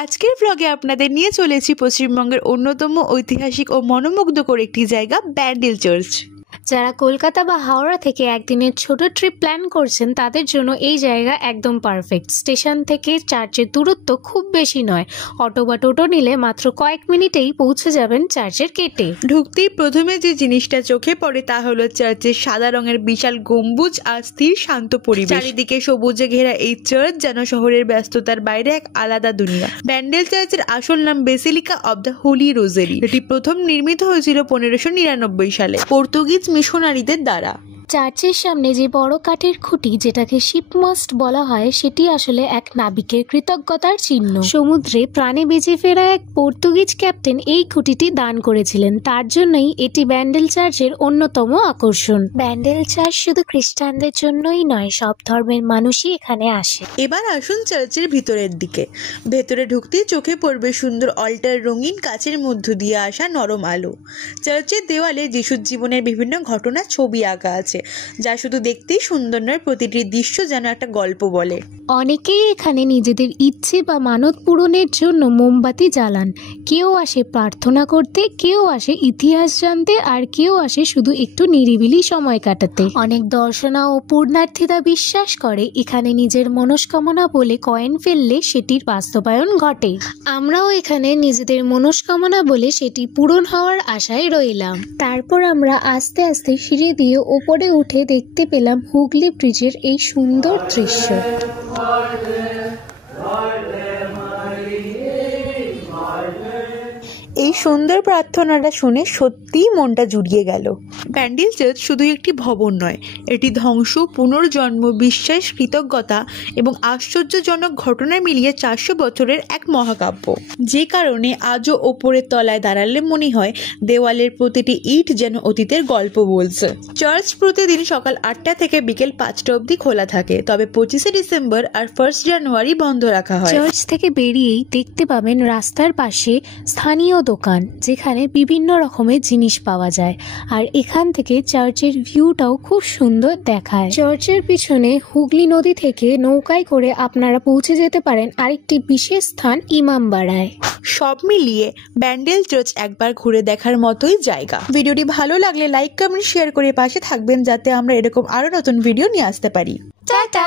আজকের ব্লগে আপনাদের নিয়ে চলেছি পশ্চিমবঙ্গের অন্যতম ঐতিহাসিক ও মনোমুগ্ধকর একটি জায়গা ব্যান্ডেল চার্চ। যারা কলকাতা বা হাওড়া থেকে একদিনের ছোট ট্রিপ প্ল্যান করছেন তাদের জন্য এই জায়গা একদম পারফেক্ট। স্টেশন থেকে চার্চের দূরত্ব খুব বেশি নয়, অটো বা টোটো নিলে মাত্র কয়েক মিনিটেই পৌঁছে যাবেন চার্চের গেটে। ঢুকতেই প্রথমে যে জিনিসটা চোখে পড়ে তা হলো চার্চের সাদা রঙের বিশাল গম্বুজ আর স্থির শান্ত পরিবেশ। চারিদিকে সবুজে ঘেরা এই চার্চ যেন শহরের ব্যস্ততার বাইরে এক আলাদা দুনিয়া। ব্যান্ডেল চার্চের আসল নাম বেসিলিকা অব দ্য হোলি রোজারি। এটি প্রথম নির্মিত হয়েছিল 1599 সালে পর্তুগিজ মিশনারিদের দ্বারা। চার্চের সামনে যে বড় কাঠের খুঁটি, যেটাকে শিপমাস্ট বলা হয়, সেটি আসলে এক নাবিকের কৃতজ্ঞতার চিহ্ন। সমুদ্রে প্রাণে বেঁচে ফেরা এক পর্তুগিজ ক্যাপ্টেন এই খুঁটিটি দান করেছিলেন, তার জন্যই এটি ব্যান্ডেল চার্চের অন্যতম আকর্ষণ। ব্যান্ডেল চার্চ শুধু খ্রিস্টানদের জন্যই নয়, সব ধর্মের মানুষই এখানে আসে। এবার আসুন চার্চের ভিতরের দিকে। ভেতরে ঢুকতেই চোখে পড়বে সুন্দর অল্টার, রঙিন কাচের মধ্য দিয়ে আসা নরম আলো। চার্চের দেওয়ালে যিশুর জীবনের বিভিন্ন ঘটনা ছবি আঁকা আছে, যা শুধু দেখতেই সুন্দর নয়, প্রতিটি দৃশ্য যেন একটা গল্প বলে। অনেকেই এখানে নিজেদের ইচ্ছে বা মানত পূরণের জন্য মোমবাতি জ্বালান। কেউ আসে প্রার্থনা করতে, কেউ আসে ইতিহাস জানতে, আর কেউ আসে শুধু একটু নিরিবিলি সময় কাটাতে। অনেক দর্শনা ও পূর্ণার্থীরা বিশ্বাস করে এখানে নিজের মনস্কামনা বলে কয়েন ফেললে সেটির বাস্তবায়ন ঘটে। আমরাও এখানে নিজেদের মনস্কামনা বলে সেটি পূরণ হওয়ার আশায় রইলাম। তারপর আমরা আস্তে আস্তে সিঁড়ি দিয়ে ওপরে উঠে দেখতে পেলাম হুগলি ব্রিজের এই সুন্দর দৃশ্য। এই সুন্দর প্রার্থনাটা শুনে সত্যিই মনটা জুড়িয়ে গেল। ব্যান্ডেল চার্চ শুধু একটি ভবন নয়, এটি ধ্বংস, পুনর্জন্ম, বিশ্বাস, কৃতজ্ঞতা এবং আশ্চর্যজনক ঘটনা মিলিয়ে 400 বছরের এক মহাকাব্য। যে কারণে আজও ওপরের তলায় দাঁড়ালে মনে হয় দেওয়ালের প্রতিটি ইট যেন অতীতের গল্প বলছে। চার্চ প্রতিদিন সকাল 8টা থেকে বিকেল 5টা অবধি খোলা থাকে, তবে 25শে ডিসেম্বর আর 1 জানুয়ারি বন্ধ রাখা হয়। চার্চ থেকে বেরিয়েই দেখতে পাবেন রাস্তার পাশে স্থানীয় দোকান, যেখানে বিভিন্ন রকমের জিনিস পাওয়া যায়, আর এখান থেকে চার্চের ভিউটাও খুব সুন্দর দেখায়। চার্চের পিছনে হুগলি নদী থেকে নৌকায় করে আপনারা পৌঁছে যেতে পারেন আরেকটি বিশেষ স্থান ইমামবাড়ায়। সব মিলিয়ে ব্যান্ডেল চার্চ একবার ঘুরে দেখার মতোই জায়গা। ভিডিওটি ভালো লাগলে লাইক, কমেন্ট, শেয়ার করে পাশে থাকবেন, যাতে আমরা এরকম আরো নতুন ভিডিও নিয়ে আসতে পারি। টাটা।